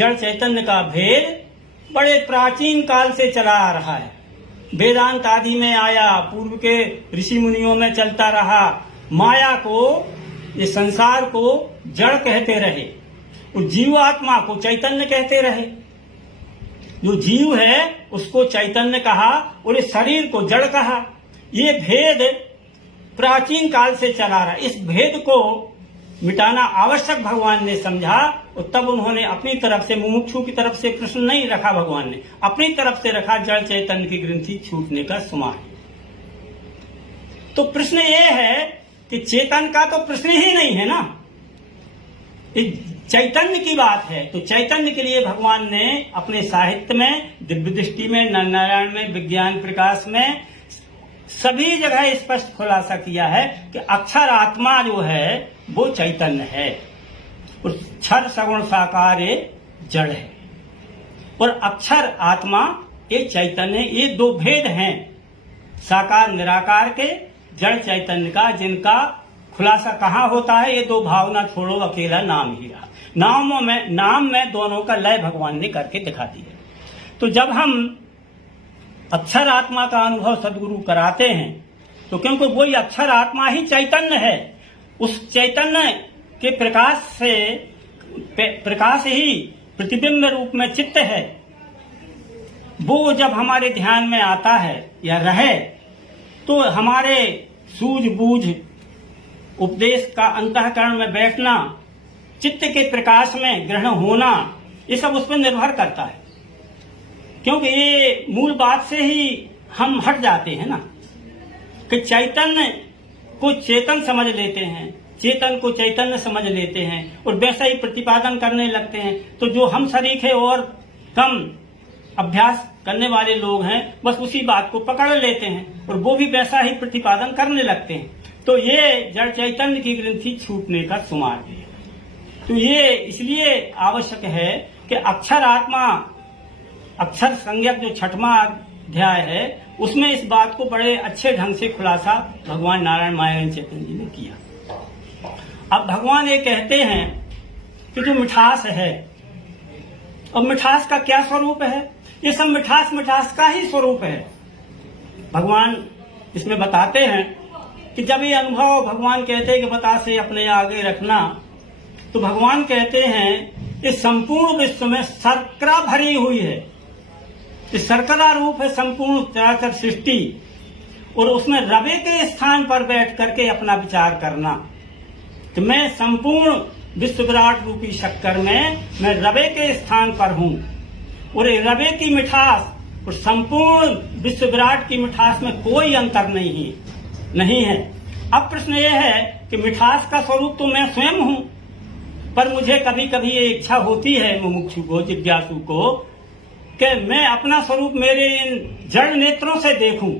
जड़ चैतन्य का भेद बड़े प्राचीन काल से चला आ रहा है। वेदांत आदि में आया, पूर्व के ऋषि मुनियों में चलता रहा। माया को, ये संसार को जड़ कहते रहे और जीवात्मा को चैतन्य कहते रहे। जो जीव है उसको चैतन्य कहा और इस शरीर को जड़ कहा। ये भेद प्राचीन काल से चला रहा। इस भेद को मिटाना आवश्यक भगवान ने समझा और तब उन्होंने अपनी तरफ से, मुमुक्षु की तरफ से प्रश्न नहीं रखा, भगवान ने अपनी तरफ से रखा जड़ चैतन्य की ग्रंथि छूटने का सुमार। तो प्रश्न ये है कि चेतन का तो प्रश्न ही नहीं है ना, चैतन्य की बात है। तो चैतन्य के लिए भगवान ने अपने साहित्य में, दिव्य दृष्टि में, नारायण में, विज्ञान प्रकाश में सभी जगह स्पष्ट खुलासा किया है कि अक्षर आत्मा जो है वो चैतन्य है और क्षर सगुण साकार ये जड़ है। और अक्षर आत्मा ये चैतन्य, ये दो भेद हैं साकार निराकार के, जड़ चैतन्य का, जिनका खुलासा कहाँ होता है। ये दो भावना छोड़ो, अकेला नाम ही रहा। नाम में दोनों का लय भगवान ने करके दिखा दिया। तो जब हम अक्षर आत्मा का अनुभव सदगुरु कराते हैं तो क्योंकि वही अक्षर आत्मा ही चैतन्य है, उस चैतन्य के प्रकाश ही प्रतिबिंब रूप में चित्त है। वो जब हमारे ध्यान में आता है या रहे तो हमारे सूझबूझ उपदेश का अंतःकरण में बैठना, चित्त के प्रकाश में ग्रहण होना, ये सब उस पर निर्भर करता है। क्योंकि ये मूल बात से ही हम हट जाते हैं ना कि चैतन्य को चेतन समझ लेते हैं, चेतन को चैतन्य समझ लेते हैं और वैसा ही प्रतिपादन करने लगते हैं। तो जो हम सरीखे और कम अभ्यास करने वाले लोग हैं बस उसी बात को पकड़ लेते हैं और वो भी वैसा ही प्रतिपादन करने लगते हैं। तो ये जड़ चैतन्य की ग्रंथि छूटने का सुमार है। तो ये इसलिए आवश्यक है कि अक्षर आत्मा, अक्षर संज्ञक जो 6वां अध्याय है उसमें इस बात को बड़े अच्छे ढंग से खुलासा भगवान नारायण मायानंद चैतन्य जी ने किया। अब भगवान ये कहते हैं कि जो मिठास है, अब मिठास का क्या स्वरूप है, ये सब मिठास का ही स्वरूप है। भगवान इसमें बताते हैं कि जब ये अनुभव भगवान कहते हैं कि बतासे अपने आगे रखना, तो भगवान कहते हैं इस संपूर्ण विश्व में शर्करा भरी हुई है। इस शर्करा रूप है संपूर्ण चराचर सृष्टि और उसमें रवे के स्थान पर बैठ करके अपना विचार करना कि मैं संपूर्ण विश्व विराट रूपी शक्कर में मैं रवे के स्थान पर हूं और रवे की मिठास और संपूर्ण विश्व विराट की मिठास में कोई अंतर नहीं है। अब प्रश्न यह है कि मिठास का स्वरूप तो मैं स्वयं हूं, पर मुझे कभी कभी ये इच्छा होती है मुमुक्षु को, जिज्ञासु को, कि मैं अपना स्वरूप मेरे इन जड़ नेत्रों से देखूं,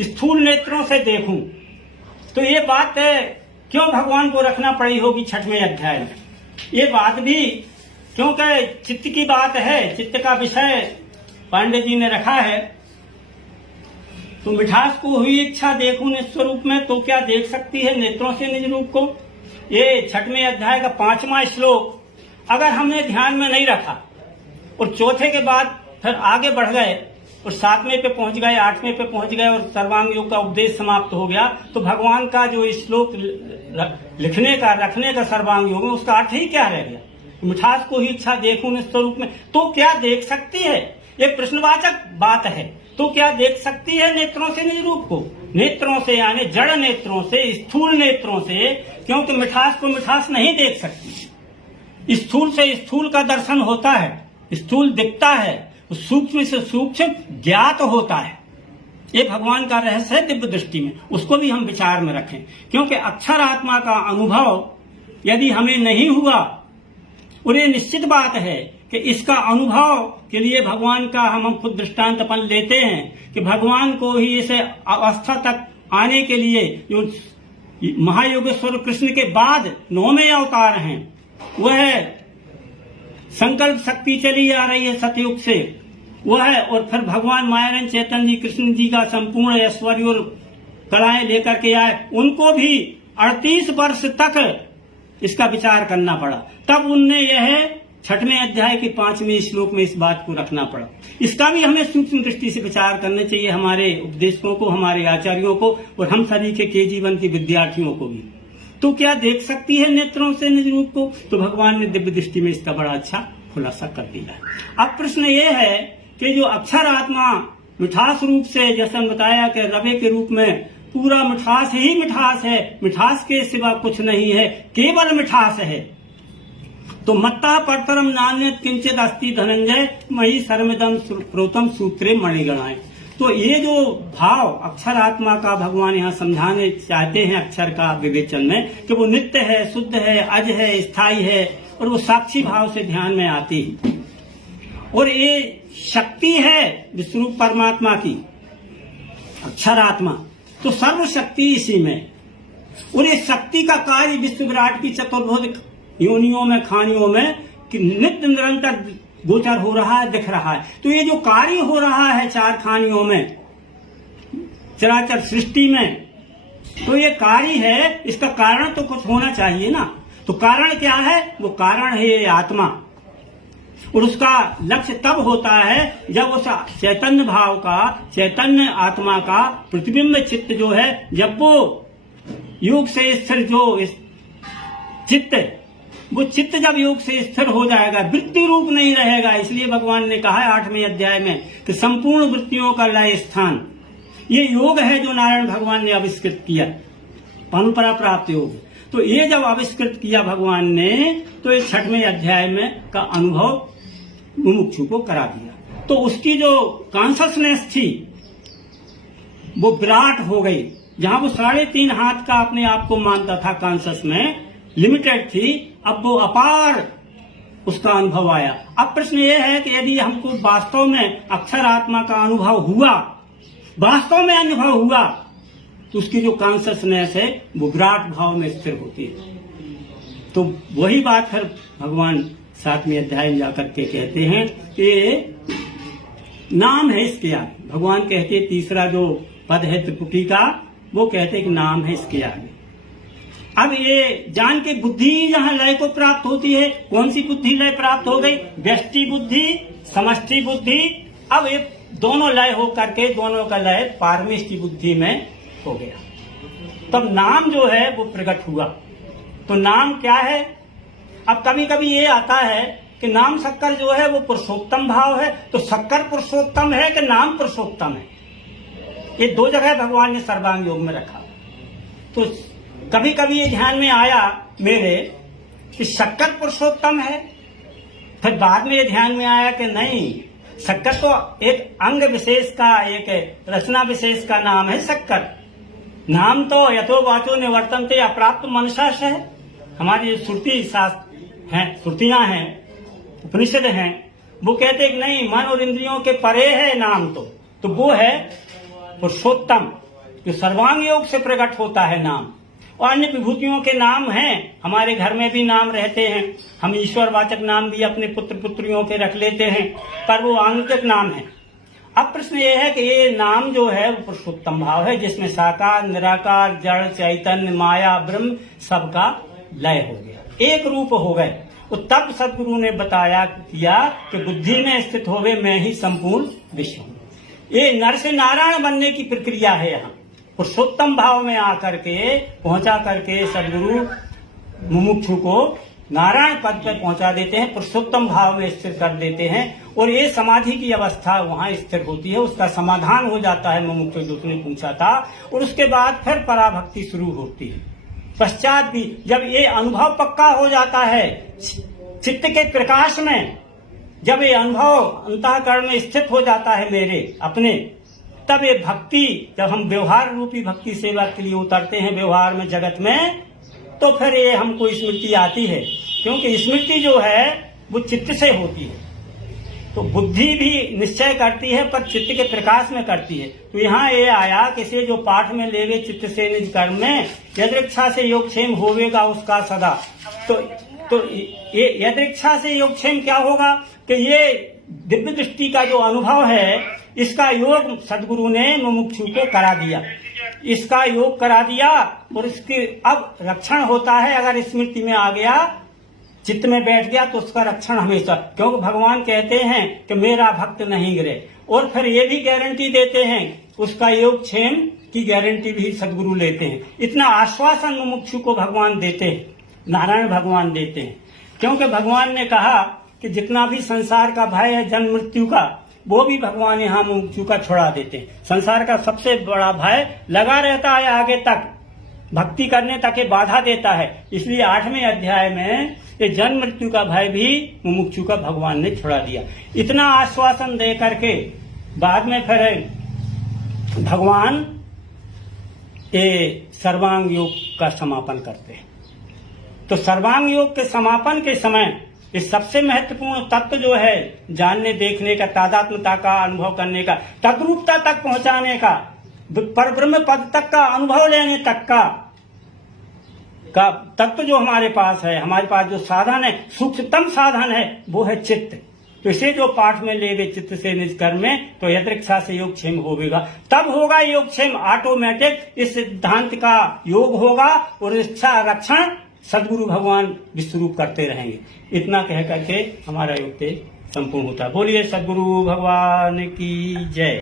स्थूल नेत्रों से देखूं। तो ये बात क्यों भगवान को रखना पड़ी होगी 6वें अध्याय में? ये बात भी क्योंकि चित्त की बात है, चित्त का विषय पांडे जी ने रखा है। तो मिठास को हुई इच्छा देखूं निज स्वरूप में, तो क्या देख सकती है नेत्रों से निज रूप को? ये 6वें अध्याय का 5वां श्लोक अगर हमने ध्यान में नहीं रखा और चौथे के बाद फिर आगे बढ़ गए और 7वें पे पहुंच गए, 8वें पे पहुंच गए और सर्वांग योग का उपदेश समाप्त हो गया, तो भगवान का जो श्लोक लिखने का, रखने का सर्वांग योग में उसका अर्थ ही क्या रह गया? मिठास को ही इच्छा देखूं निज स्वरूप में, तो क्या देख सकती है? ये प्रश्नवाचक बात है। तो क्या देख सकती है नेत्रों से निज रूप को? नेत्रों से यानी जड़ नेत्रों से, स्थूल नेत्रों से, क्योंकि मिठास को मिठास नहीं देख सकती। स्थूल से स्थूल का दर्शन होता है, स्थूल दिखता है, सूक्ष्म से सूक्ष्म ज्ञात होता है। ये भगवान का रहस्य है दिव्य दृष्टि में, उसको भी हम विचार में रखें। क्योंकि अक्षर आत्मा का अनुभव यदि हमें नहीं हुआ, और ये निश्चित बात है कि इसका अनुभव के लिए भगवान का हम खुद दृष्टांत अपन लेते हैं कि भगवान को ही इस अवस्था तक आने के लिए जो महायोगेश्वर कृष्ण के बाद 9वें अवतार हैं, वह संकल्प शक्ति चली आ रही है सतयुग से, वह है। और फिर भगवान मायानंद चैतन्य जी, कृष्ण जी का संपूर्ण ऐश्वर्य और कलाएं लेकर के आए, उनको भी 38 वर्ष तक इसका विचार करना पड़ा। तब उनने यह 6वें अध्याय के 5वें श्लोक में इस बात को रखना पड़ा। इसका भी हमें सूक्ष्म दृष्टि से विचार करना चाहिए, हमारे उपदेशकों को, हमारे आचार्यों को और हम सभी के KG1 के विद्यार्थियों को भी। तो क्या देख सकती है नेत्रों से निज रूप को? तो भगवान ने दिव्य दृष्टि में इसका बड़ा अच्छा खुलासा कर दिया है। अब प्रश्न ये है कि जो अक्षर आत्मा मिठास रूप से, जैसा बताया कि रवे के रूप में पूरा मिठास ही मिठास है, मिठास के सिवा कुछ नहीं है, केवल मिठास है। तो मत्ता परतरम नान्यत किंचित अस्ति धनंजय मयि सर्वमिदं प्रोतम सूत्रे मणिगणाय। तो ये जो भाव अक्षर आत्मा का भगवान यहाँ समझाने चाहते हैं अक्षर का विवेचन में, कि वो नित्य है, शुद्ध है, अज है, स्थायी है और वो साक्षी भाव से ध्यान में आती है। और ये शक्ति है विश्वरूप परमात्मा की, अक्षर आत्मा, तो सर्वशक्ति इसी में। और ये शक्ति का कार्य विश्व विराट की चतुर्भुज योनियों में, खानियों में कि नित्य निरंतर गोचर हो रहा है, दिख रहा है। तो ये जो कार्य हो रहा है 4 खानियों में, चराचर सृष्टि में, तो ये कार्य है, इसका कारण तो कुछ होना चाहिए ना। तो कारण क्या है? वो कारण है ये आत्मा। और उसका लक्ष्य तब होता है जब उस चैतन्य भाव का, चैतन्य आत्मा का प्रतिबिंब चित्त जो है, जब वो योग से स्थिर जो चित्त, वो चित्त जब योग से स्थिर हो जाएगा, वृत्ति रूप नहीं रहेगा। इसलिए भगवान ने कहा है 8वें अध्याय में कि संपूर्ण वृत्तियों का लय स्थान ये योग है जो नारायण भगवान ने आविष्कृत किया, परंपरा प्राप्त योग। तो ये जब आविष्कृत किया भगवान ने, तो ये 6वें अध्याय में का अनुभव मुमुक्षु को करा दिया। तो उसकी जो कॉन्शसनेस थी वो विराट हो गई। जहां वो 3.5 हाथ का अपने आप को मानता था, कॉन्शस में लिमिटेड थी, अब वो अपार उसका अनुभव आया। अब प्रश्न ये है कि यदि हमको वास्तव में अक्षर आत्मा का अनुभव हुआ, वास्तव में अनुभव हुआ, तो उसकी जो कॉन्शसनेस है वो विराट भाव में स्थिर होती है। तो वही बात फिर भगवान 7वें अध्याय में जाकर के कहते हैं कि नाम है इसके आगे। भगवान कहते तीसरा जो पद है त्रिपुटी का, वो कहते कि नाम है इसके आगे। अब ये जान के बुद्धि जहां लय को प्राप्त होती है, कौन सी बुद्धि लय प्राप्त हो गई? व्यष्टि बुद्धि, समष्टि बुद्धि। अब ये दोनों लय हो करके दोनों का लय पारमेष्टि बुद्धि में हो गया। तब नाम जो है वो प्रकट हुआ। तो नाम क्या है? अब कभी कभी ये आता है कि नाम शक्कर जो है वो पुरुषोत्तम भाव है, तो शक्कर पुरुषोत्तम है कि नाम पुरुषोत्तम है? ये 2 जगह भगवान ने सर्वांग योग में रखा। तो कभी कभी ये ध्यान में आया मेरे कि शक्कर पुरुषोत्तम है, फिर बाद में ये ध्यान में आया कि नहीं, शक्कर तो एक अंग विशेष का, एक रचना विशेष का नाम है शक्कर। नाम तो यथो वाचो निवर्तन्ते अप्राप्त मनसा है। हमारी श्रुति शास्त्र हैं, श्रुतियां हैं, उपनिषद हैं, वो कहते हैं कि नहीं, मन और इंद्रियों के परे है नाम। तो वो है पुरुषोत्तम, जो सर्वांग योग से प्रकट होता है नाम। और अन्य विभूतियों के नाम हैं, हमारे घर में भी नाम रहते हैं, हम ईश्वर वाचक नाम भी अपने पुत्र पुत्रियों के रख लेते हैं, पर वो आंतरिक नाम है। अब प्रश्न ये है कि ये नाम जो है वो पुरुषोत्तम भाव है, जिसमें साकार, निराकार, जड़, चैतन्य, माया, ब्रह्म सबका लय हो गया, एक रूप हो गए। तो तब सदगुरु ने बताया किया कि बुद्धि में स्थित होवे मैं ही संपूर्ण विश्व हूँ। ये नर से नारायण बनने की प्रक्रिया है। यहाँ पुरुषोत्तम भाव में आकर के पहुंचा करके सदगुरु मुमुक्षु को नारायण पद पर पहुंचा देते हैं, पुरुषोत्तम भाव में स्थिर कर देते हैं। और ये समाधि की अवस्था वहां स्थिर होती है, उसका समाधान हो जाता है मुमुक्षु जो उसने पूछा था। और उसके बाद फिर पराभक्ति शुरू होती है। पश्चात भी जब ये अनुभव पक्का हो जाता है चित्त के प्रकाश में, जब ये अनुभव अंतःकरण में स्थित हो जाता है मेरे अपने, तब ये भक्ति, जब हम व्यवहार रूपी भक्ति सेवा के लिए उतरते हैं व्यवहार में, जगत में, तो फिर ये हमको स्मृति आती है। क्योंकि स्मृति जो है वो चित्त से होती है। तो बुद्धि भी निश्चय करती है पर चित्त के प्रकाश में करती है। तो यहाँ ये आया कि से जो पाठ में लेवे चित्त से निज कर्म में, यदृच्छा से योगक्षेम होवेगा उसका सदा। तो ये यदृच्छा से योगक्षेम क्या होगा कि ये दिव्य दृष्टि का जो अनुभव है, इसका योग सदगुरु ने मुमुक्षु को करा दिया, इसका योग करा दिया। और इसके अब रक्षण होता है, अगर स्मृति में आ गया चित्त में बैठ गया तो उसका रक्षण हमेशा, क्योंकि भगवान कहते हैं कि मेरा भक्त नहीं गिरे। और फिर ये भी गारंटी देते हैं, उसका योगक्षेम की गारंटी भी सदगुरु लेते हैं। इतना आश्वासन मुमुक्षु को भगवान देते हैं, नारायण भगवान देते हैं। क्योंकि भगवान ने कहा कि जितना भी संसार का भय है जन्म मृत्यु का, वो भी भगवान यहाँ मुमुक्षु का छुड़ा देते हैं। संसार का सबसे बड़ा भय लगा रहता है आगे तक, भक्ति करने तक ये बाधा देता है। इसलिए 8वें अध्याय में ये जन्म मृत्यु का भय भी मुमुक्षु का भगवान ने छुड़ा दिया। इतना आश्वासन दे करके बाद में फिर भगवान ये सर्वांग योग का समापन करते हैं। तो सर्वांग योग के समापन के समय इस सबसे महत्वपूर्ण तत्व जो है जानने देखने का, तादात्म्यता का अनुभव करने का, तद्रूपता तक पहुंचाने का, परब्रह्म पद तक का अनुभव लेने तक का तत्व जो हमारे पास है, हमारे पास जो साधन है, सूक्ष्मतम साधन है, वो है चित्त। तो इसे जो पाठ में ले वे चित्त से निष्कर्म में, तो यदृक्षा से योगक्षेम होगा, तब होगा योगक्षेम ऑटोमेटिक। इस सिद्धांत का योग होगा और इच्छा रक्षण सदगुरु भगवान विश्वरूप करते रहेंगे। इतना कह करके हमारा योग संपूर्ण होता है। बोलिए सदगुरु भगवान की जय।